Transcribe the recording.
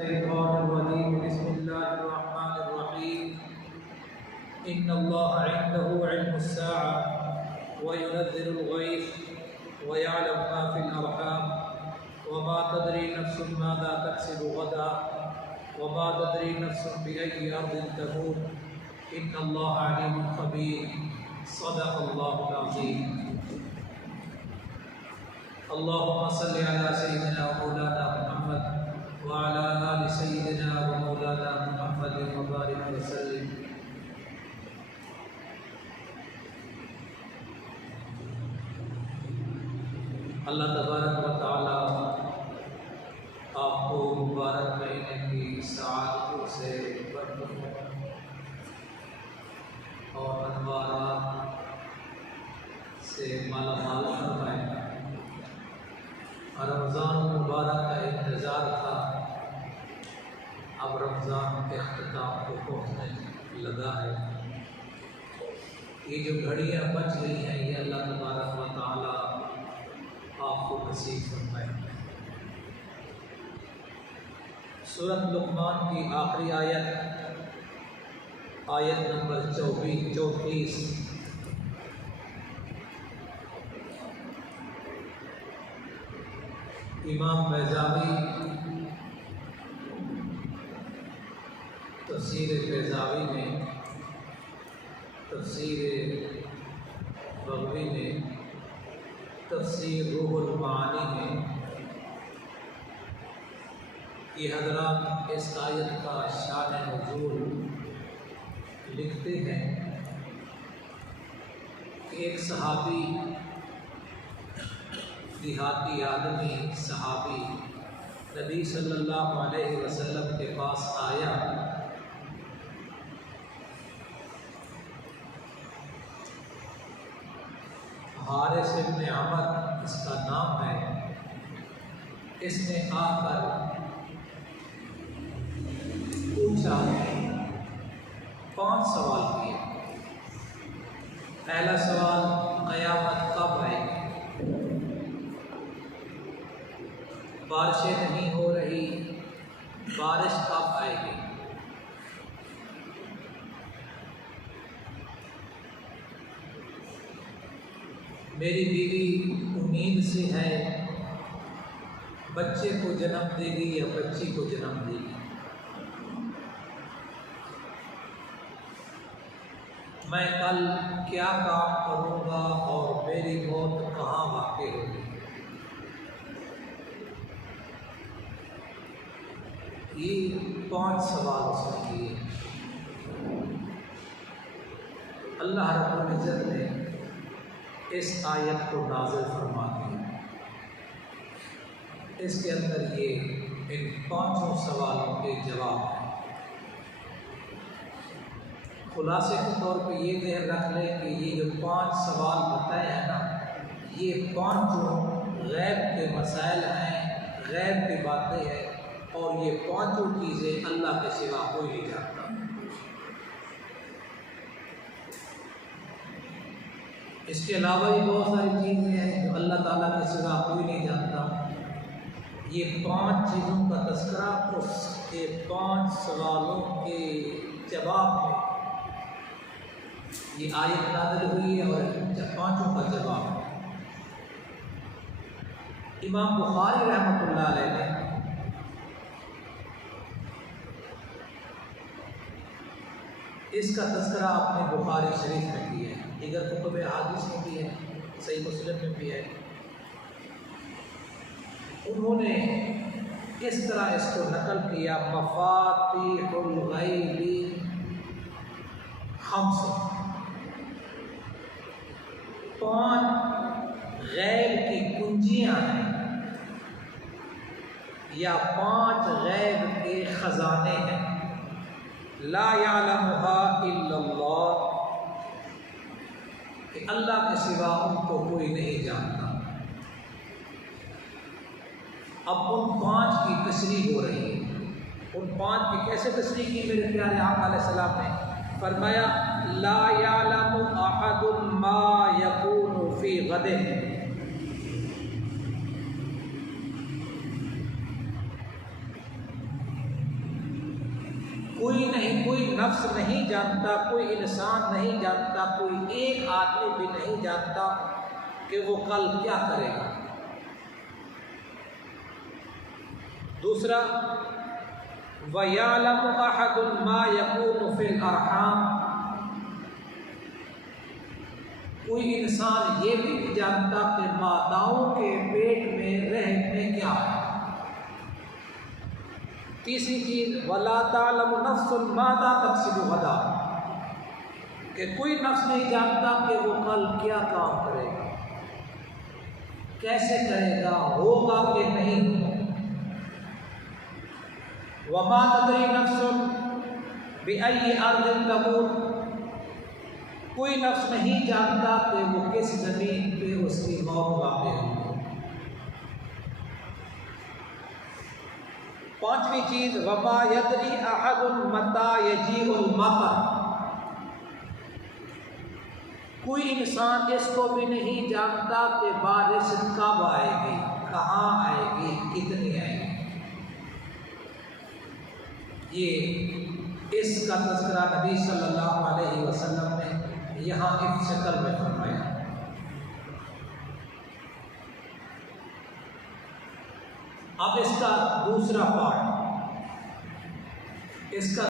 الشيطان الرجيم بسم الله الرحمن الرحيم إن الله عنده علم الساعة وينزل الغيث ويعلم ما في الأرحام وما تدري نفس ماذا تكسب غدا وما تدري نفس بأي أرض تموت إن الله عليم خبير صدق الله العظيم اللهم صل على سيدنا ومولانا محمد وعلى آل سيدنا ومولانا محمد وبارك وسلم. اللہ تبارک و تعالی آپ کو مبارک مہینے کی سعادتوں سے برکت اور انوارات سے مالا مال فرمائے. رمضان مبارک کا انتظار تھا، اب رمضان کے اختتام کو پہنچنے لگا ہے. یہ جو گھڑیاں بچ گئی ہیں یہ اللہ تبارک و تعالی آپ کو نصیب فرمائے. سورۃ الرحمان کی آخری آیت نمبر 34. امام بیضاوی تفسیر بیضاوی میں، تفسیر بغوی میں، تفسیر روح المعانی میں یہ حضرات اس آیت کا شان نزول لکھتے ہیں کہ ایک صحابی، دیہاتی آدمی صحابی نبی صلی اللہ علیہ وسلم کے پاس آیا. حارث بن عمر اس کا نام ہے. اس نے آ کر پوچھا، 5 سوال کیے. پہلا سوال قیامت کب آئے گی؟ بارشیں نہیں ہو رہی، بارش کب آئے گی؟ میری بیوی امید سے ہے، بچے کو جنم دے گی یا بچی کو جنم دے گی. میں کل کیا کام کروں گا اور میری موت کہاں واقع ہوگی؟ یہ 5 سوال اس نے کیے. اللہ رب العزت نے اس آیت کو نازل فرما دیا. اس کے اندر یہ ان 5 سوالوں کے جواب ہیں. خلاصے کے طور پہ یہ ذہن رکھ لیں کہ یہ جو 5 سوال بتائے ہیں نا، یہ 5 غیب کے مسائل ہیں، غیب کی باتیں ہیں، اور یہ 5 چیزیں اللہ کے سوا کوئی نہیں جانتا. اس کے علاوہ بھی بہت ساری چیزیں ہیں جو اللہ تعالیٰ کے سوا کوئی نہیں جانتا. یہ 5 چیزوں کا تذکرہ اس کے 5 سوالوں کے جواب میں یہ آیت نازل ہوئی ہے، اور 5 کا جواب ہے. امام بخاری رحمۃ اللہ علیہ نے اس کا تذکرہ اپنے بخاری شریف میں کیا ہے، دیگر کتب احادیث میں بھی ہے، صحیح مسلم میں بھی ہے. انہوں نے اس طرح اس کو نقل کیا: مفاتیح الغیب 5 غیب کی کنجیاں ہیں، یا 5 غیب کے خزانے ہیں. لا یعلمها الا اللہ، کہ اللہ کے سوا ان کو کوئی نہیں جانتا. اب ان 5 کی تشریح ہو رہی ہے. ان 5 کی کیسے تشریح کی میرے پیارے آقا علیہ السلام نے؟ فرمایا لا یعلم احد ما یکون فی غد، کوئی نفس نہیں جانتا، کوئی انسان نہیں جانتا، کوئی ایک آدمی بھی نہیں جانتا کہ وہ کل کیا کرے گا۔ دوسرا، وَيَعْلَمُ أَحَدٌ مَا يَكُونُ فِي الْأَرْحَامِ، کوئی انسان یہ بھی نہیں جانتا کہ ماداؤں کے پیٹ میں رحم میں کیا ہے۔ تیسری چیز، وَلَا تَعْلَمُ نَفْسٌ مَاذَا تَكْسِبُ غَدًا، کہ کوئی نفس نہیں جانتا کہ وہ کل کیا کام کرے گا، کیسے کرے گا، ہوگا کہ نہیں ہوگا۔ وَمَا تَدْرِي نَفْسٌ بِأَيِّ أَرْضٍ تَمُوتُ، کوئی نفس نہیں جانتا کہ وہ کس زمین پہ اس کی موت واقع ہوگی۔ پانچویں چیز، وَمَا يَدْرِي أَحَدٌ مَتَىٰ يَجِيءُ الْمَطَرُ، کوئی انسان اس کو بھی نہیں جانتا کہ بارش کب آئے گی، کہاں آئے گی، کتنی آئے گی۔ یہ اس کا تذکرہ نبی صلی اللہ علیہ وسلم نے یہاں اس شکل میں فرمایا۔ اب اس کا دوسرا پارٹ، اس کا